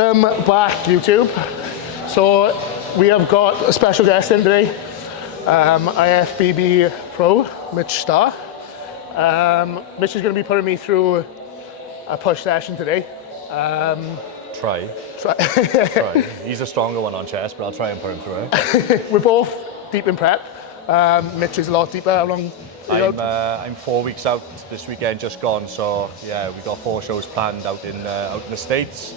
Welcome back, YouTube. So we have got a special guest in today, Ifbb Pro, Mitch Starr. Mitch is going to be putting me through a push session today. Try. He's a stronger one on chest, but I'll try and put him through it. We're both deep in prep. Mitch is a lot deeper. How long? I'm 4 weeks out this weekend, just gone. So yeah, we've got 4 shows planned out in the States,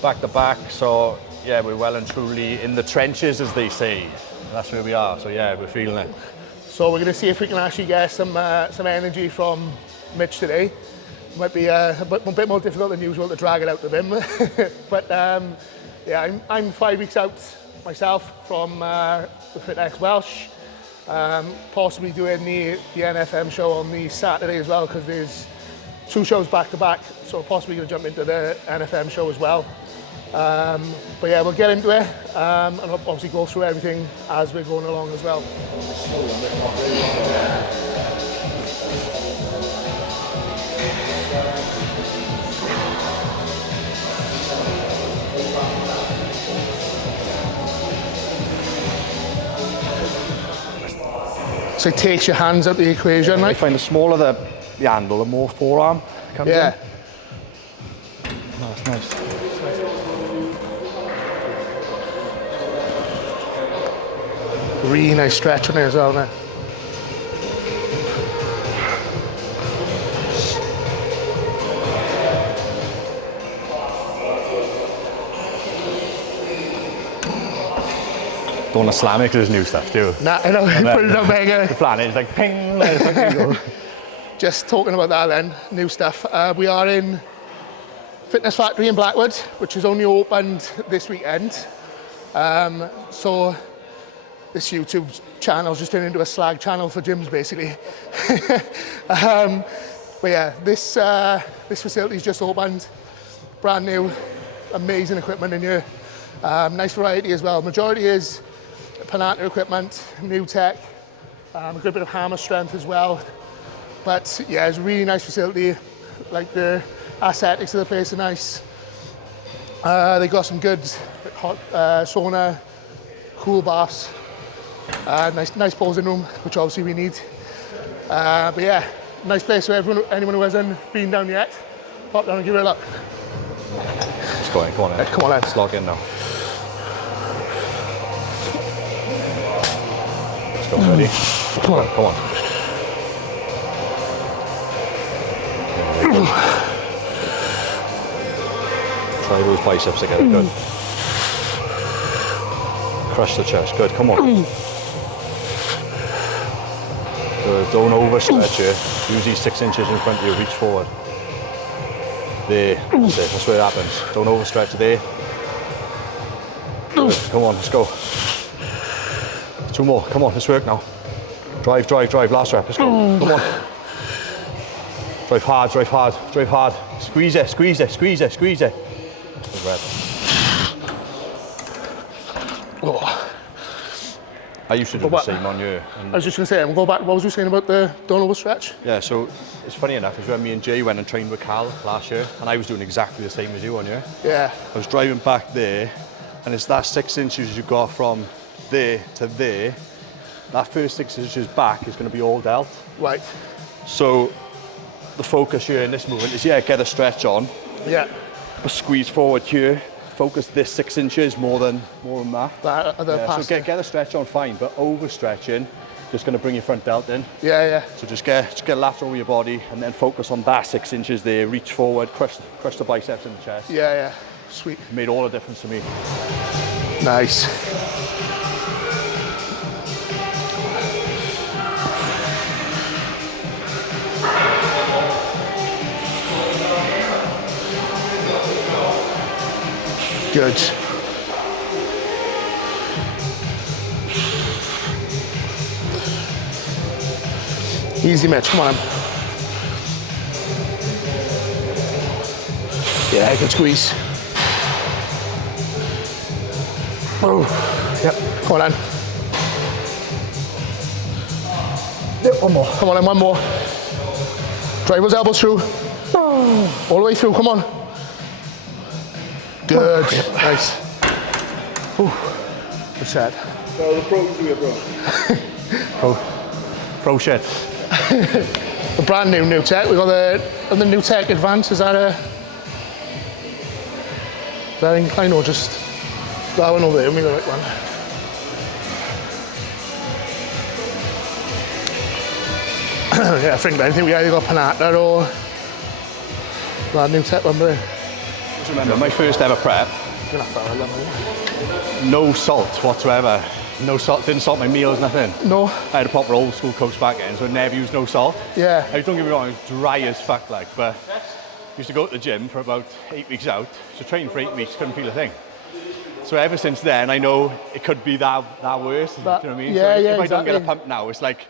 back to back. So yeah, we're well and truly in the trenches, as they say. That's where we are. So yeah, we're feeling it. So we're going to see if we can actually get some energy from Mitch today. Might be a bit more difficult than usual to drag it out of him. But yeah, I'm 5 weeks out myself from the Physique Welsh. Possibly doing the NFM show on the Saturday as well, because there's 2 shows back to back, so possibly going to jump into the NFM show as well. But yeah, we'll get into it and obviously go through everything as we're going along as well. So it takes your hands out the equation, I like. find the smaller the handle, the more forearm comes in. That's nice. Really nice stretch on there as well, man. Don't want to slam it because there's new stuff too. Nah, I know, put it up mega. The plan is like ping, let it go. Just talking about that then, new stuff. We are in Fitness Factory in Blackwood, which is only opened this weekend. So this YouTube channel is just turned into a slag channel for gyms, basically. But yeah, this facility's just opened, brand new, amazing equipment in here. Nice variety as well. Majority is Panata equipment, new tech, a good bit of hammer strength as well. But yeah, it's a really nice facility. Like the aesthetics of the place are nice. They got some good hot sauna, cool baths, nice posing room, which obviously we need. But yeah, nice place for anyone who hasn't been down yet. Pop down and give it a look. Let's go in, come on in. Come on in. Let's log in now. Let's go, ready? Come on. Come on. Try those biceps together, good. Crush the chest, good, come on. Good, don't overstretch here. Use these 6 inches in front of you, reach forward. There, that's it, that's where it happens. Don't overstretch there. Good, come on, let's go. 2 more, come on, let's work now. Drive, last rep, let's go, come on. Drive hard. Squeeze it. Good rep. Oh. I used to do the same on you. I was just going to say, we'll go back. What was you saying about the don't overstretch? Yeah, so it's funny enough, is when me and Jay went and trained with Cal last year, and I was doing exactly the same as you on you. Yeah. I was driving back there, and it's that 6 inches you got from there to there. That first 6 inches back is going to be all delt. Right. So the focus here in this movement is, yeah, get a stretch on. Yeah. But squeeze forward here. Focus this 6 inches more than that. So get a stretch on, fine, but overstretching just going to bring your front delt in. Yeah. So just get lateral with your body, and then focus on that 6 inches there. Reach forward, crush the biceps in the chest. Yeah. Sweet. It made all the difference to me. Nice. Good. Easy, Mitch, come on. Yeah, good squeeze. Oh, yep, come on. Yep, one more. Come on, one more. Drive those elbows through. All the way through, come on. Good. Nice. Ooh. Good set. So the pros do it, bro. Pro shit. A brand new tech. We got the new tech Advance. Is that incline or just that one over there? Maybe the right one. Yeah, I think anything we either got Panata or that new tech one there. Just remember my first ever prep. No salt whatsoever. No salt, didn't salt my meals, nothing. No. I had a proper old school coach back then, so I never used no salt. Yeah. I don't get me wrong, it was dry as fuck like, but I used to go to the gym for about 8 weeks out, so train for 8 weeks, couldn't feel a thing. So ever since then, I know it could be that worse, do you know what I mean? Yeah, so yeah, if I don't exactly. get a pump now, it's like,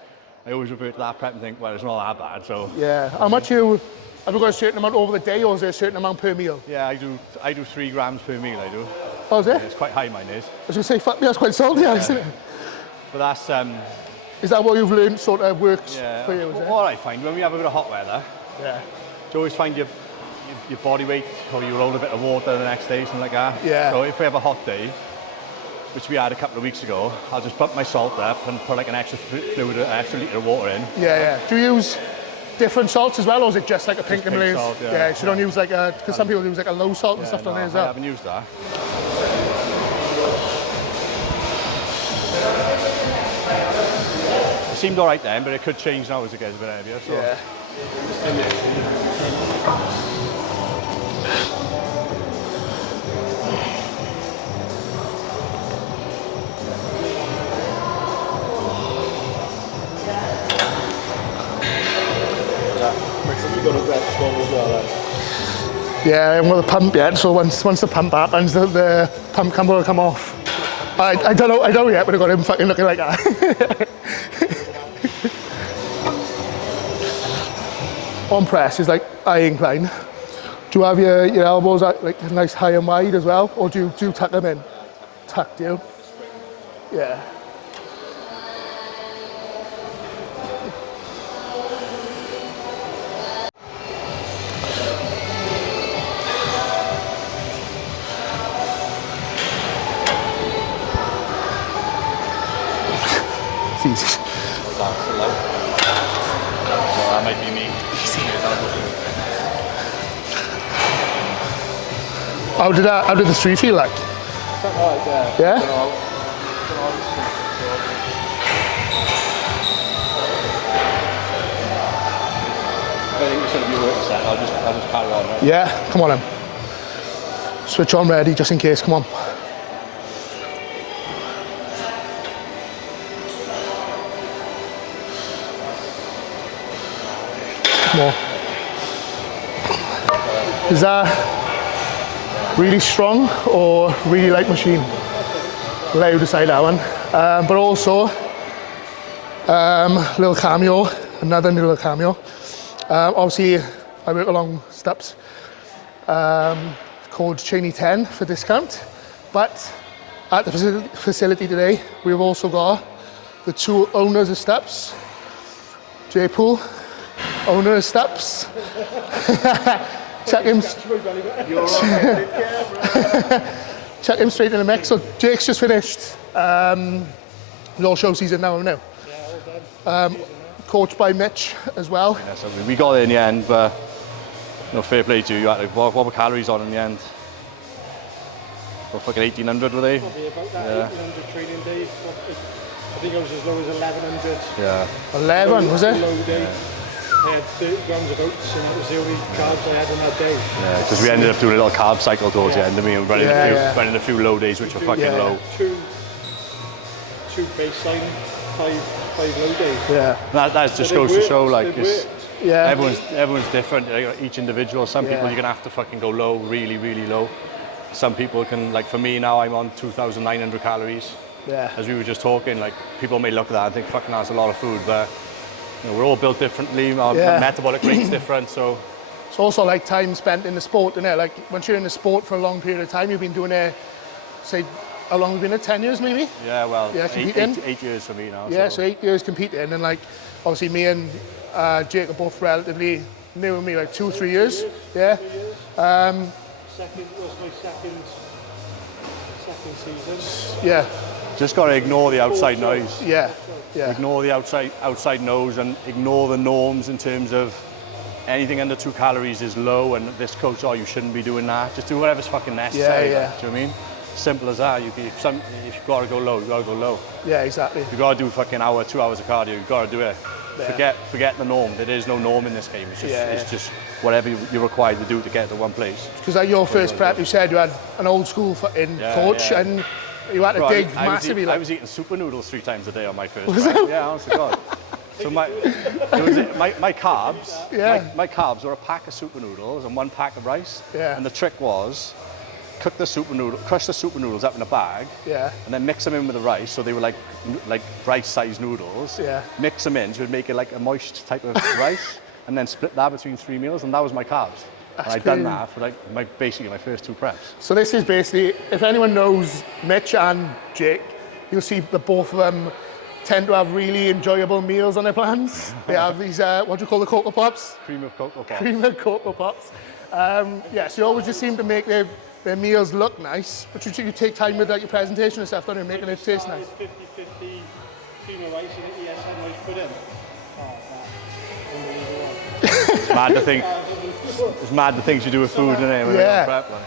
I always revert to that prep and think, well, it's not that bad, so. Yeah. How much have you got a certain amount over the day, or is there a certain amount per meal? Yeah, I do 3 grams per meal, I do. Oh, is it? Yeah, it's quite high, mine is. I was going to say, fuck me, that's quite salty, isn't it? But that's, Is that what you've learned sort of works yeah, for you, is it? what I find, when we have a bit of hot weather, Yeah. you always find your body weight, or you roll a bit of water the next day, something like that. Yeah. So if we have a hot day, which we had a couple of weeks ago, I'll just bump my salt up and put like an extra fluid, an extra litre of water in. Yeah, yeah. Do you use different salts as well, or is it just like a pink and pink blaze? salt, yeah. So you don't use like a, because some people use like a low salt and stuff No, on there as I well. haven't used that. It seemed alright then, but it could change now as it gets a bit heavier. So. Yeah. You've got a red strong as well, then. Yeah, I haven't got the pump yet, so once the pump happens, the pump cam will come off. I don't know yet, but I got him fucking looking like that. On press is like eye incline. Do you have your elbows like nice high and wide as well, or do you tuck them in? Tuck, do you? Yeah. It's easy. That might be me. How did the 3 feel like? Yeah? I think it's going to be a work set. I'll just carry on, right? Yeah, come on then. Switch on ready just in case, come on. More. Is that really strong or really light machine? I'll let you decide that one. But also, little cameo, another little cameo. Obviously, I work along steps. Code Cheney 10 for discount. But at the facility today, we've also got the 2 owners of steps. J Pool, owner of steps. Check him. Check him straight in the mix. So Jake's just finished your show season now, haven't you? Coached by Mitch as well. Yeah, so we got there in the end, but fair play to you. You had what were calories on in the end? What, fucking 1,800 were they? Probably about that, 1,800 training days. I think it was as low as 1,100. Yeah. 11, was it? Low day. I had 30 grams of oats, and that was the only carbs I had on that day. Yeah, because we ended up doing a little carb cycle towards the end of me and running a few low days, which were fucking low. Two baseline, five low days. Yeah. That just goes to show, like, Yeah. everyone's different. Each individual. Some people you're gonna have to fucking go low, really, really low. Some people can, like for me now, I'm on 2,900 calories. Yeah. As we were just talking, like people may look at that and think, fucking, that's a lot of food, but we're all built differently. Our metabolic rate's different, so. It's also like time spent in the sport, isn't it? Like once you're in the sport for a long period of time, you've been doing it, say, how long have you been at 10 years maybe? Yeah, well, competing. 8 years for me now. Yeah, so 8 years competing, and like obviously me and Jake are both relatively new, me like 2 or 3 years. Yeah. second season. Yeah, Just got to ignore the outside noise. yeah, yeah. Ignore the outside nose and ignore the norms in terms of anything under 2 calories is low, and this coach, oh, you shouldn't be doing that. Just do whatever's fucking necessary. Yeah, yeah. Do you know what I mean? Simple as that. If you've got to go low, you've got to go low. Yeah, exactly. You've got to do fucking hour, 2 hours of cardio. You've got to do it. Yeah. Forget the norm. There is no norm in this game. It's just, it's just whatever you're required to do to get to one place. Because at your first prep, you said you had an old school coach, and you had to dig massively. I was eating super noodles 3 times a day on my first prep. Yeah, honest to God. So my carbs, my carbs were a pack of super noodles and 1 pack of rice. Yeah. And the trick was, crush the super noodles up in a bag, and then mix them in with the rice, so they were like rice-sized noodles. Yeah. Mix them in, so it'd make it like a moist type of rice, and then split that between 3 meals, and that was my carbs. And I'd done that for basically my first 2 preps. So this is basically, if anyone knows Mitch and Jake, you'll see that both of them tend to have really enjoyable meals on their plans. They have these, what do you call the Cocoa Pops? Cream of Cocoa Pops. Cream of Cocoa Pops. So you always just seem to make their meals look nice, but you take time with like your presentation and stuff, don't you, making it taste nice. 50-50 cream of rice in it, yes, and rice pudding. It's mad to think. It's mad the things you do with food, isn't it? Yeah. Prep, like.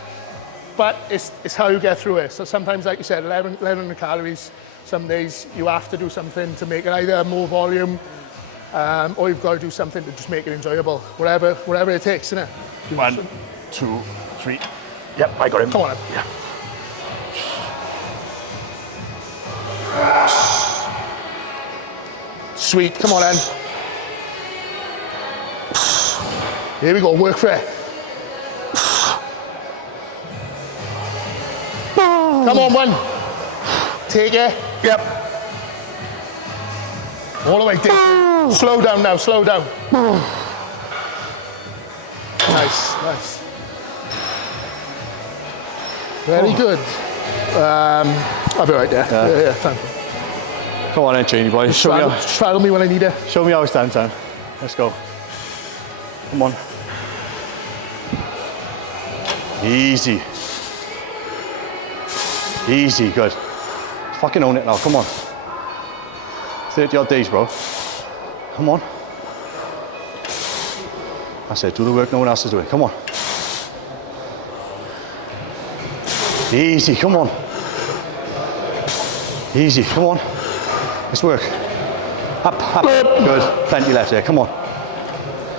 But it's how you get through it. So sometimes, like you said, 1100 calories. Some days you have to do something to make it either more volume, or you've got to do something to just make it enjoyable. Whatever it takes, isn't it? 1, 2, 3. Yep, I got him. Come on. Yeah. Sweet. Come on, then. Here we go. Work for it. Come on, 1. Take it. Yep. All the way down. Slow down now, slow down. Nice. Very good. I'll be right there. Yeah, thank you. Come on then, Cheney boy. Straddle me when I need it. Show me how it's done, son. Let's go. Come on. Easy. Easy, good. Fucking own it now, come on. 30 odd days, bro. Come on. That's it, do the work no one else is doing, come on. Easy, come on. Easy, come on. Let's work. Up. Good, plenty left there, come on.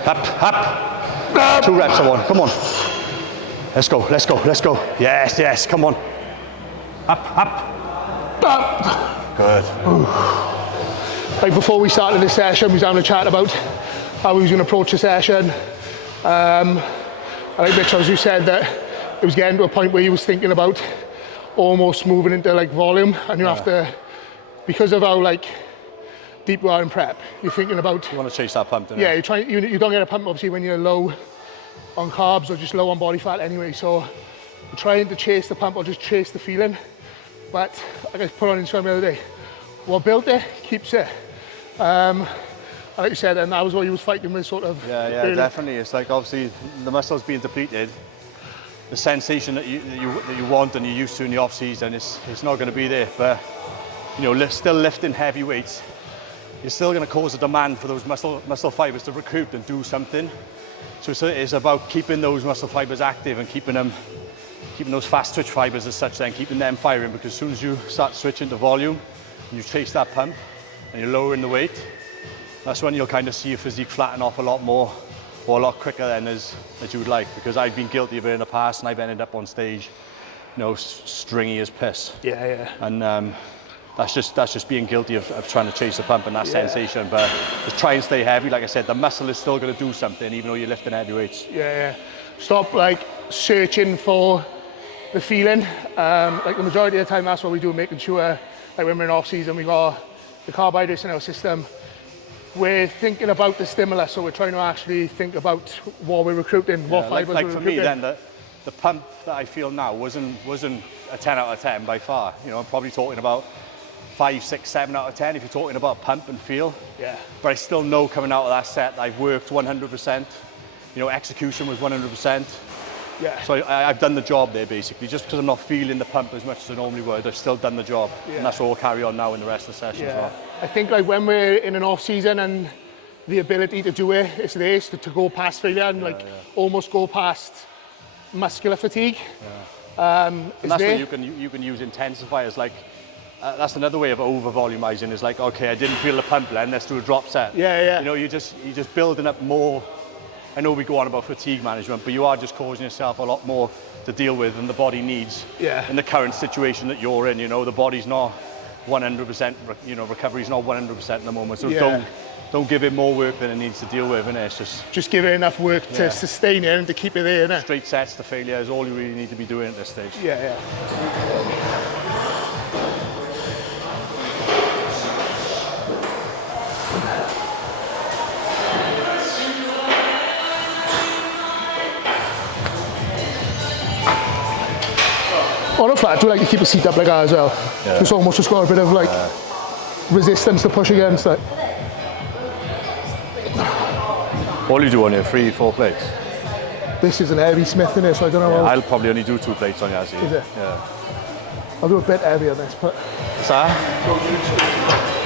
Up. 2 reps I want, come on. Let's go. Yes, come on. Up. Good. Like before we started this session, we was having a chat about how we was going to approach the session. I think Mitch, as you said, that it was getting to a point where you was thinking about almost moving into like volume, and you have to, because of how like deep you are in prep, you're thinking about. You want to chase that pump, don't you? Yeah, you don't get a pump obviously when you're low on carbs or just low on body fat anyway. So you're trying to chase the pump or just chase the feeling. But like I put on Instagram the other day, what built it keeps it. Like you said, and that was what you was fighting with, sort of. Yeah, really. Definitely. It's like obviously the muscles being depleted, the sensation that you want and you're used to in the off season, it's not going to be there. But you know, still lifting heavy weights, you're still going to cause a demand for those muscle fibers to recruit and do something. So it's about keeping those muscle fibers active and keeping those fast twitch fibers as such, then keeping them firing, because as soon as you start switching to volume and you chase that pump and you're lowering the weight, that's when you'll kind of see your physique flatten off a lot more or a lot quicker than as you would like, because I've been guilty of it in the past and I've ended up on stage, you know, stringy as piss. Yeah. And that's just being guilty of trying to chase the pump and that sensation. But just try and stay heavy. Like I said, the muscle is still going to do something even though you're lifting heavy weights. Yeah. Stop like searching for the feeling. Like the majority of the time, that's what we do, making sure like when we're in off season, we got the carbohydrates in our system. We're thinking about the stimulus, so we're trying to actually think about what we're recruiting, what fibers like we're for recruiting. me then, the pump that I feel now wasn't a 10 out of 10 by far. You know, I'm probably talking about 5, 6, 7 out of 10 if you're talking about pump and feel. Yeah. But I still know coming out of that set, I've worked 100%. You know, execution was 100%. Yeah. So I've done the job there basically. Just because I'm not feeling the pump as much as I normally would, I've still done the job. Yeah. And that's what we'll carry on now in the rest of the session as well. I think like when we're in an off season and the ability to do it is there, to go past failure and almost go past muscular fatigue. And that's where you can use intensifiers. Like that's another way of over volumizing. Is like, okay, I didn't feel the pump then, let's do a drop set. Yeah. You know, you're just building up more. I know we go on about fatigue management, but you are just causing yourself a lot more to deal with than the body needs in the current situation that you're in. You know, the body's not 100%, you know, recovery's not 100% at the moment. So don't give it more work than it needs to deal with, and it's just give it enough work to sustain it and to keep it there, innit? Straight sets to failure is all you really need to be doing at this stage. Yeah. On a flat, do you like to keep the seat up like that as well? Yeah. Just almost just got a bit of like resistance to push against it. What do you do on your 3-4 plates? This is an heavy Smith in it, so I don't know. I'll probably only do 2 plates on Yazzie. Is it? Yeah. I'll do a bit heavy on this, but. What's that?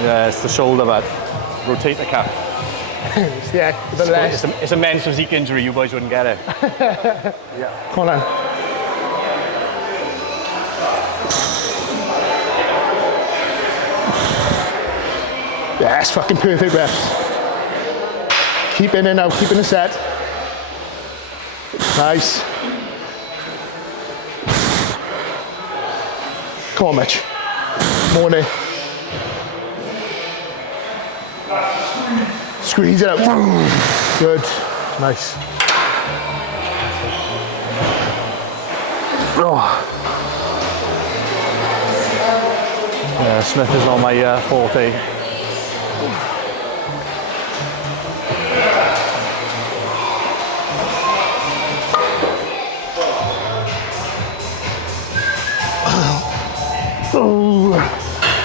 Yeah, it's the shoulder pad. Rotate the calf. It's a men's physique injury, you boys wouldn't get it. Come on then. Yeah, that's fucking perfect reps. Keep in and out, keep in the set. Nice. Come on, Mitch. Morning. Squeeze it out. Good. Nice. Oh. Yeah, Smith is not my forte.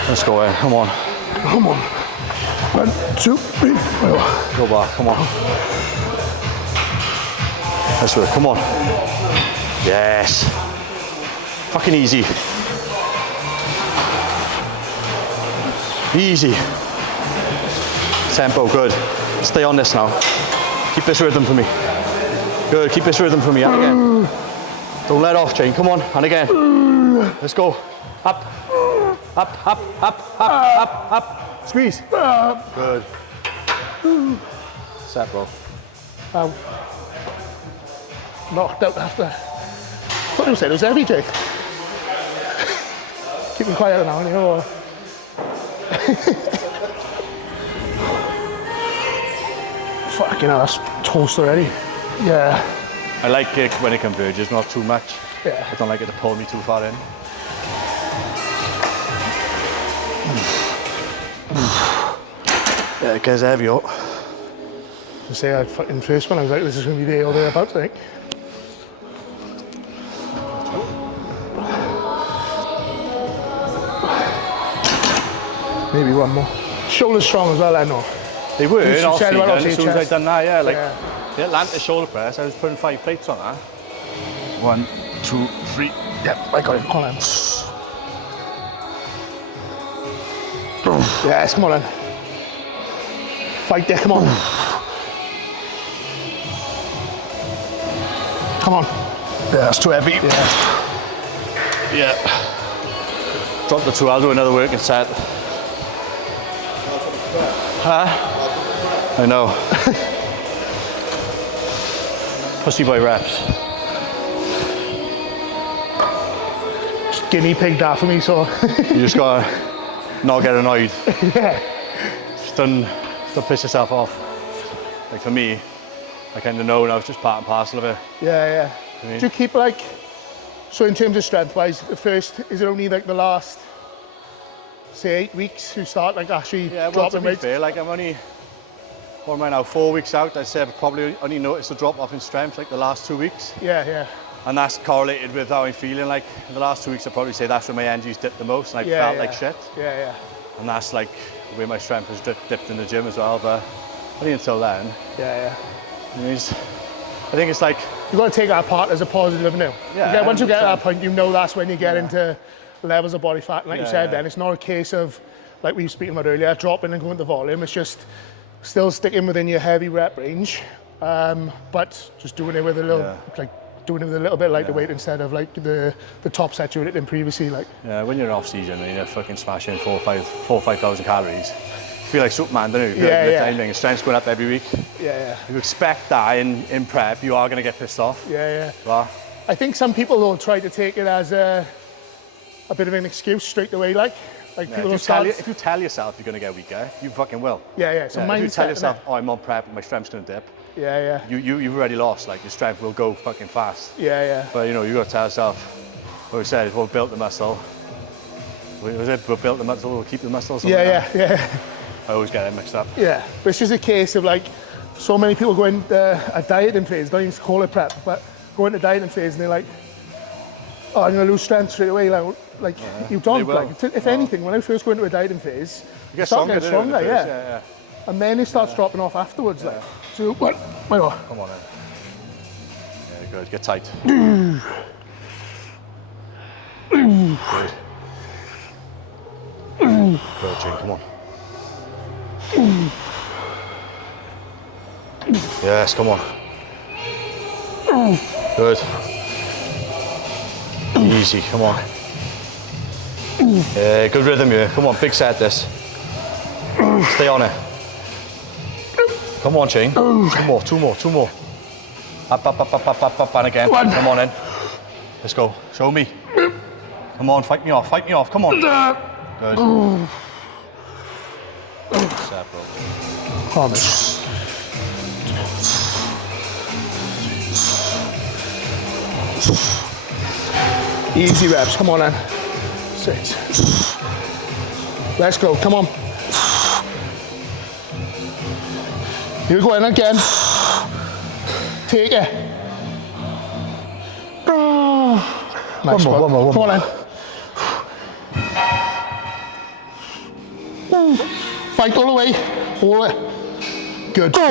Let's go in, come on. Come on. 1, 2, 3. Go back, come on. Let's work, come on. Yes. Fucking easy. Easy. Tempo, good. Stay on this now. Keep this rhythm for me. Good, keep this rhythm for me, and again. Don't let off, Jane, come on, and again. Let's go. Up. Up, up, up, up, up, up. Squeeze. Good. Set, bro. Knocked out after. I thought you said it was heavy, Jake. Keep me quiet now, you know. Fucking hell, that's toast already. Yeah. I like it when it converges, not too much. Yeah. I don't like it to pull me too far in. Yeah, it gets heavy up. I say I fucking first one, I was like, this is going to be there or thereabouts, I think. Maybe one more. Shoulders strong as well, I know. They were in off season, as soon as I'd done that, yeah. Like, the Atlanta shoulder press, I was putting 5 plates on that. 1, 2, 3. Yep, I got it. Come on, then. Yes, come on, then. Fight there, come on. Come on. Yeah, that's too heavy. Yeah. Drop the 2, I'll do another working set. Huh? I know. Pussy boy reps. Just guinea pig that for me, so. You just gotta not get annoyed. Yeah. Just don't piss yourself off. Like for me, I kind of know now it's just part and parcel of it. Yeah. I mean, do you keep like, so in terms of strength wise, the first, is it only like the last, say 8 weeks you start like actually dropping weight? Fair, like I'm only, what am I now, 4 weeks out. I'd say I've probably only noticed a drop off in strength like the last 2 weeks. Yeah. And that's correlated with how I'm feeling. Like in the last 2 weeks, I'd probably say that's where my energies dipped the most and I felt like shit. Yeah. And that's like where my strength has dipped in the gym as well, but only until then. Yeah. I think it's like you've got to take that apart as a positive now. Yeah, Once you get to 100%. that point, you know that's when you get into levels of body fat. And like you said, then it's not a case of, like we were speaking about earlier, dropping and going to volume. It's just still sticking within your heavy rep range, but just doing it with a little, doing it with a little bit lighter weight instead of like the top set you were in previously. Like, yeah, when you're in off season and you're fucking smashing 4,000 or 5,000 calories, you feel like Superman, don't you? You feel like lifting, your strength's going up every week. You expect that in prep, you are going to get pissed off. Well, I think some people will try to take it as a bit of an excuse straight away, like people will if you tell yourself you're going to get weaker, you fucking will. So if you tell yourself, oh, I'm on prep, my strength's going to dip, you've already lost. Like, your strength will go fucking fast. But you know, you got to tell yourself, what we said, we'll build the muscle. Was it we'll build the muscle, we'll keep the muscle? I always get it mixed up. But it's just a case of like, so many people go into a dieting phase, don't even call it prep, but go into dieting phase and they're like, oh, I'm going to lose strength straight away. Like you don't. Like, if anything, when I first go into a dieting phase, you start getting stronger, and then it starts dropping off afterwards. Like, so what? Come on in. Yeah, good. Get tight. Good. Good, Jane. Come on. Yes, come on. Good. Easy, come on. Yeah, good rhythm here. Come on, big set this. Stay on it. Come on, Shane. Two more. Up, and again. Come on in. Let's go. Show me. Come on, fight me off. Come on. Good. Set, bro. on. Easy reps, come on then. 6. Let's go, come on. Here we go in again. Take it. Nice one more. Come on then. Fight all the way. All the way. Good. I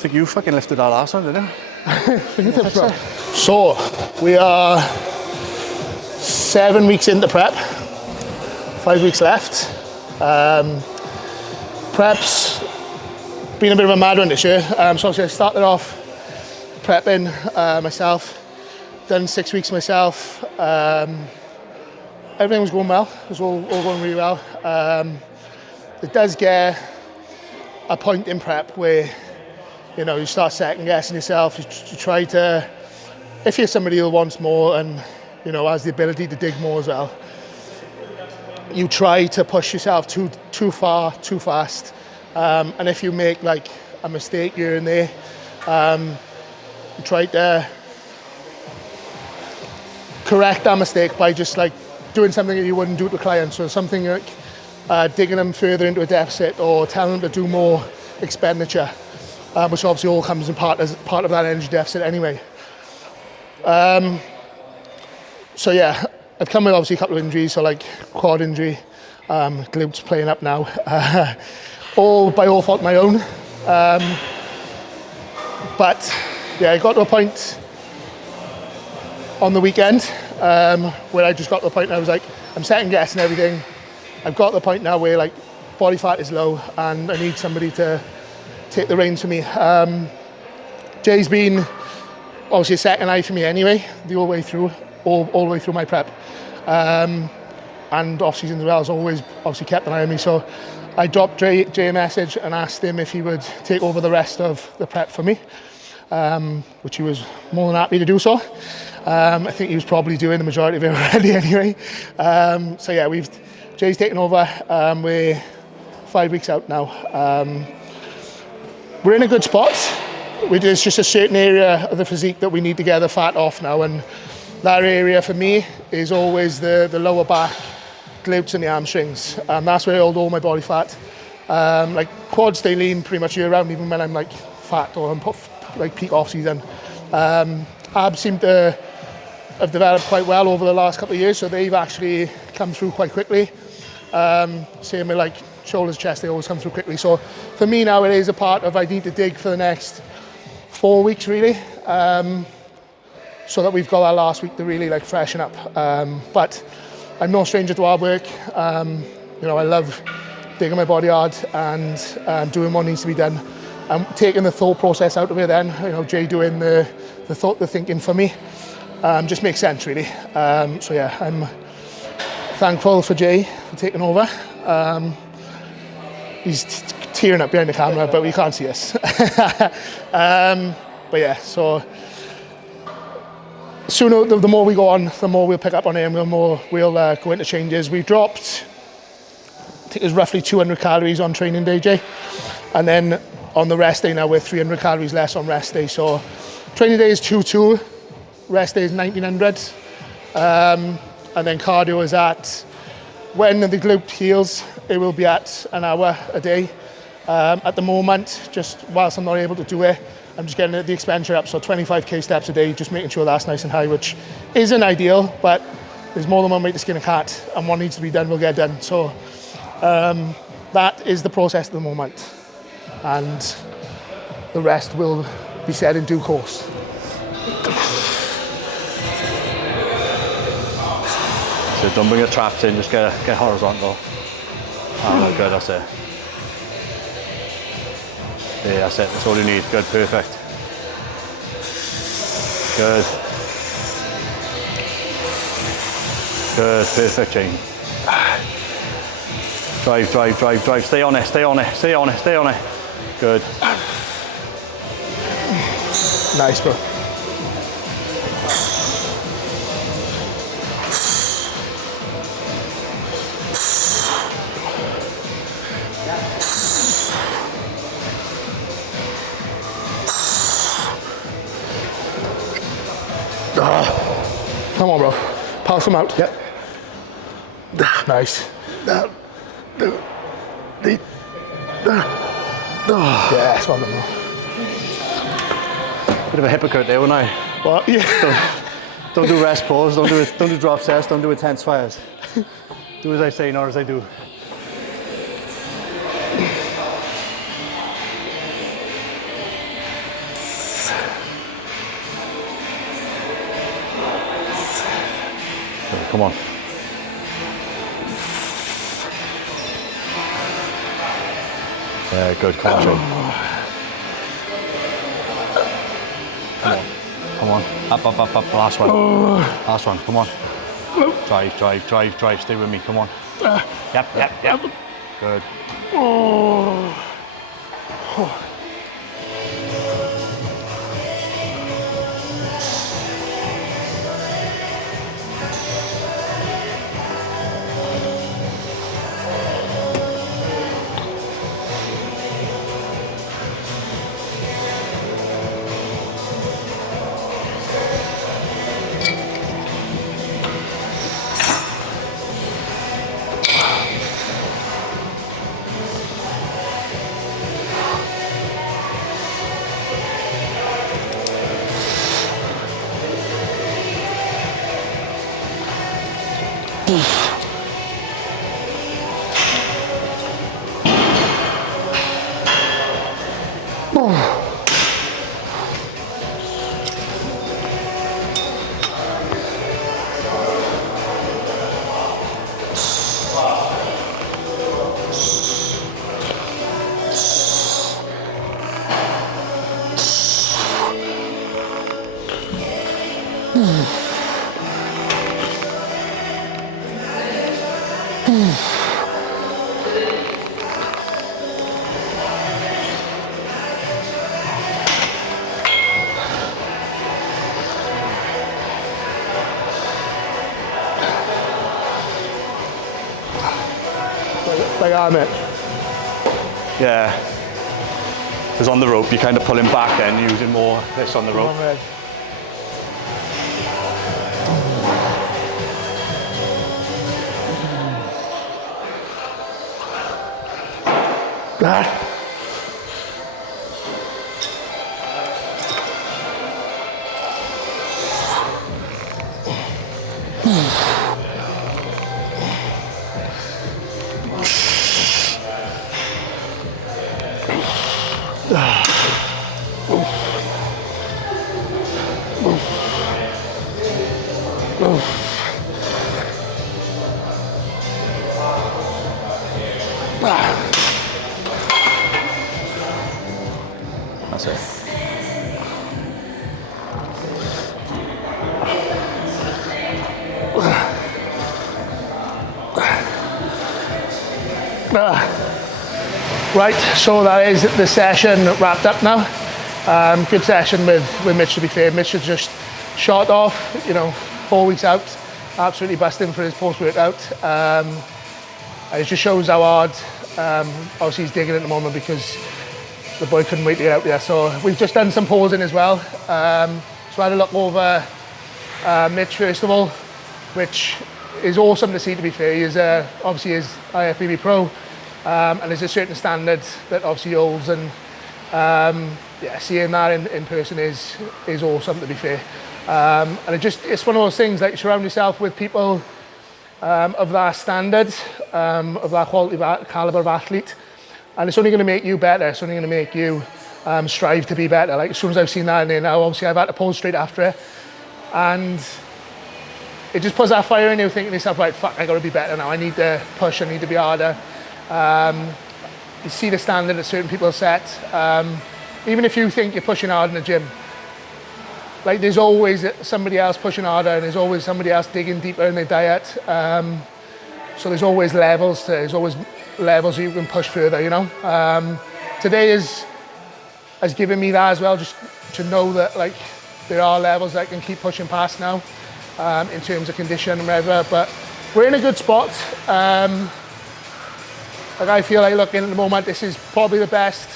think you fucking lifted that last one, didn't you? Fingertips, bro. So, we are 7 weeks into prep. 5 weeks left. Prep's been a bit of a mad one this year. So obviously I started off prepping myself. Done 6 weeks myself. Everything was going well. It was all going really well. It does get a point in prep where, you know, you start second guessing yourself. You try to, if you're somebody who wants more and, you know, has the ability to dig more as well, you try to push yourself too far, too fast. And if you make like a mistake here and there, you try to correct that mistake by just like doing something that you wouldn't do to a client. So something like digging them further into a deficit or telling them to do more expenditure, which obviously all comes in part as part of that energy deficit anyway. So yeah, I've come with obviously a couple of injuries, so like quad injury, glutes playing up now, all by all fault my own. But yeah, I got to a point on the weekend where I just got to the point and I was like, I'm second guessing everything. I've got to the point now where like body fat is low and I need somebody to take the reins for me. Jay's been obviously a second eye for me anyway, the whole way through, all the way through my prep. And off season as well has always obviously kept an eye on me. So I dropped Jay a message and asked him if he would take over the rest of the prep for me, which he was more than happy to do so. I think he was probably doing the majority of it already anyway. So yeah, Jay's taken over. We're 5 weeks out now. We're in a good spot. There's just a certain area of the physique that we need to get the fat off now, and that area for me is always the lower back, glutes and the hamstrings. That's where I hold all my body fat. Like quads stay lean pretty much year round, even when I'm like fat or I'm like peak off season. Abs seem to have developed quite well over the last couple of years, so they've actually come through quite quickly. Same with like shoulders, chest, they always come through quickly. So for me now it is a part of I need to dig for the next 4 weeks really, so that we've got our last week to really like freshen up. But I'm no stranger to hard work. You know, I love digging my body hard and doing what needs to be done. I'm taking the thought process out of it then, you know, Jay doing the thinking for me. Just makes sense really. So yeah, I'm thankful for Jay for taking over. He's tearing up behind the camera, but we can't see us. But yeah, so sooner, the more we go on, the more we'll pick up on it, and we'll go into changes. We dropped, I think it was roughly 200 calories on training day, Jay. And then on the rest day now, we're 300 calories less on rest day. So training day is 2-2, rest day is 1900. And then cardio is at, when the glute heals, it will be at an hour a day. At the moment, just whilst I'm not able to do it, I'm just getting the expenditure up, so 25k steps a day, just making sure that's nice and high, which isn't ideal, but there's more than one way to skin a cat, and what needs to be done will get done. So that is the process at the moment, and the rest will be said in due course. So don't bring your traps in, just get horizontal. Oh, good, that's it. Yeah, that's it, that's all you need. Good, perfect. Good. Good, perfect, Jane. Drive, drive, drive, drive. Stay on it, stay on it, stay on it, stay on it. Good. Nice, bro. Come on, bro. Pass them out. Yep. Nice. Yes, well done, bro. Bit of a hypocrite there, wouldn't I? What? Yeah. Don't do rest pause, don't do drop sets, don't do intense fires. Do as I say, not as I do. Come on. Yeah, good, come on, Jay. Come on, up, up, up, up, last one. Last one, come on. Drive, drive, drive, drive, stay with me, come on. Yep, yep, yep. Good. Like I'm it. Yeah. Because on the rope, you're kind of pulling back then, using more this on the rope. That's it. Right, so that is the session wrapped up now. Good session with Mitch, to be fair. Mitch has just shot off, you know, 4 weeks out, absolutely busting for his post-workout. And it just shows how hard, obviously he's digging at the moment because the boy couldn't wait to get out there. So we've just done some posing as well. So I had a look over Mitch first of all, which is awesome to see, to be fair. He is obviously is Ifbb Pro, and there's a certain standard that obviously he holds, and yeah, seeing that in person is awesome, to be fair. And it's one of those things, like, surround yourself with people of that standard, of that quality, caliber of athlete, and it's only going to make you better. It's only going to make you strive to be better. Like, as soon as I've seen that in there now, obviously I've had to pose straight after it, and it just puts that fire in you, thinking to yourself, right, fuck, I got to be better now. I need to push, I need to be harder. You see the standard that certain people set. Even if you think you're pushing hard in the gym, like, there's always somebody else pushing harder, and there's always somebody else digging deeper in their diet. So there's always levels there's always levels you can push further, you know. Today has given me that as well, just to know that, like, there are levels that I can keep pushing past now, in terms of condition and whatever. But we're in a good spot. Like, I feel like, looking at the moment, this is probably the best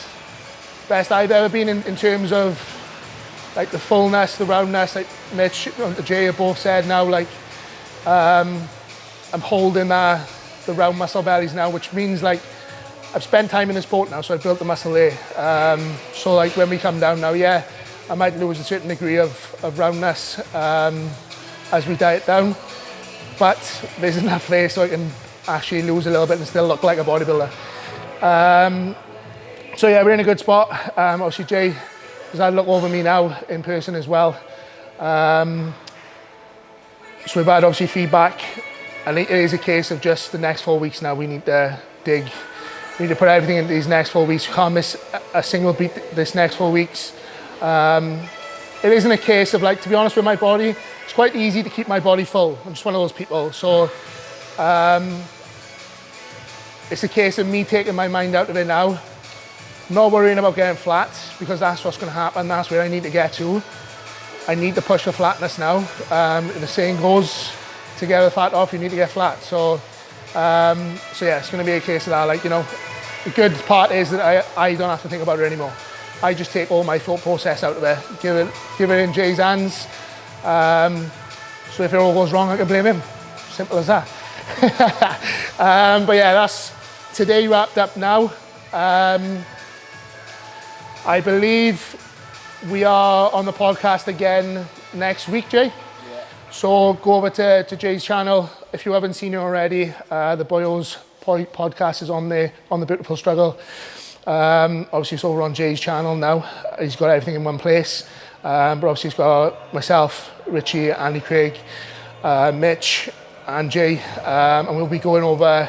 I've ever been in terms of, like, the fullness, the roundness. Like Mitch and Jay have both said now, like, I'm holding the round muscle bellies now, which means, like, I've spent time in the sport now, so I've built the muscle there. So, like, when we come down now, yeah, I might lose a certain degree of roundness as we diet down, but there's enough there so I can actually lose a little bit and still look like a bodybuilder. So yeah, we're in a good spot. Obviously Jay has had a look over me now in person as well. So we've had, obviously, feedback, and it is a case of just the next 4 weeks now. We need to dig. We need to put everything into these next 4 weeks. We can't miss a single beat this next 4 weeks. It isn't a case of, like, to be honest with my body, it's quite easy to keep my body full. I'm just one of those people. So it's a case of me taking my mind out of it now, not worrying about getting flat, because that's what's going to happen. That's where I need to get to. I need to push for flatness now. The saying goes, to get the fat off, you need to get flat. So yeah, it's going to be a case of that. Like, you know, the good part is that I don't have to think about it anymore. I just take all my thought process out of it, give it in Jay's hands. So if it all goes wrong, I can blame him. Simple as that. But yeah, that's today wrapped up now. I believe we are on the podcast again next week, Jay. Yeah. So go over to Jay's channel if you haven't seen it already. The Boyos podcast is on there, on the Beautiful Struggle. Obviously it's over on Jay's channel now. He's got everything in one place. But obviously he's got myself, Richie, Andy Craig, Mitch and Jay. And we'll be going over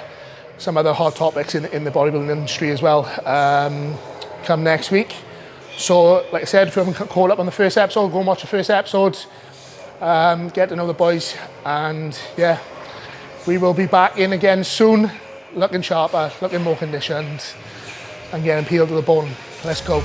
some other hot topics in the bodybuilding industry as well, come next week. So, like I said, if you haven't caught up on the first episode, go and watch the first episode, get to know the boys, and yeah, we will be back in again soon, looking sharper, looking more conditioned, and getting peeled to the bone. Let's go.